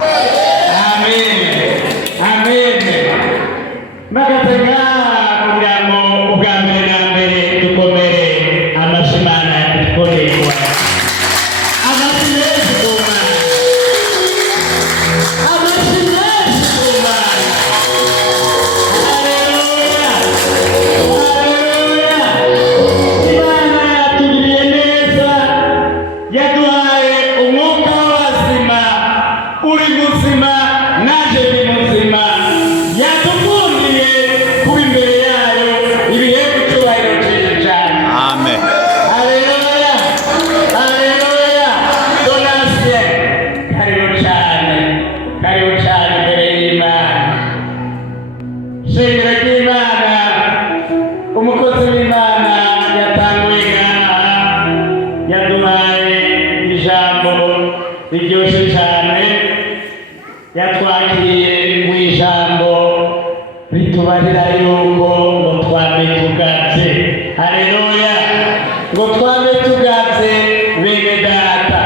Amen. Amen. Magatenga kugirango ubwa mbere na mbere dukomere amashimana dukorerwa. Amashimwe kumana. Amashimwe kumana. Haleluya. Haleluya. Imana yatugiriye neza. Yaduhaye umwuka w'abazima. Uri muzima naje ndi muzima. Yatukundiye kuba imbere yayo ibihe by'icyubahiro cyinshi cyane. Amen. Haleluya. Haleluya. Donasiye. Karibu cyane. Karibu cyane imbere y'Imana. Shingiro ry'Imana. Umukozi w'Imana yatanguye ngaha. Yaduhaye ijambo riryoshye cyane. Yatwakiriye mu ijambo ritubarira yuko ngo twame tugatse. Haleluya. Ngo twame tugatse bene data.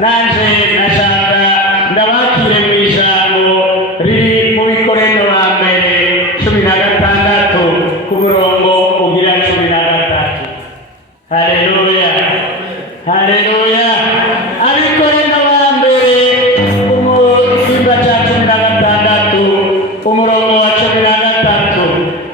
Nanje nashaka ndabakire mu ijambo riri mu Bikorino ba mbere 16 ku murongo ugira 13. Haleluya. Haleluya.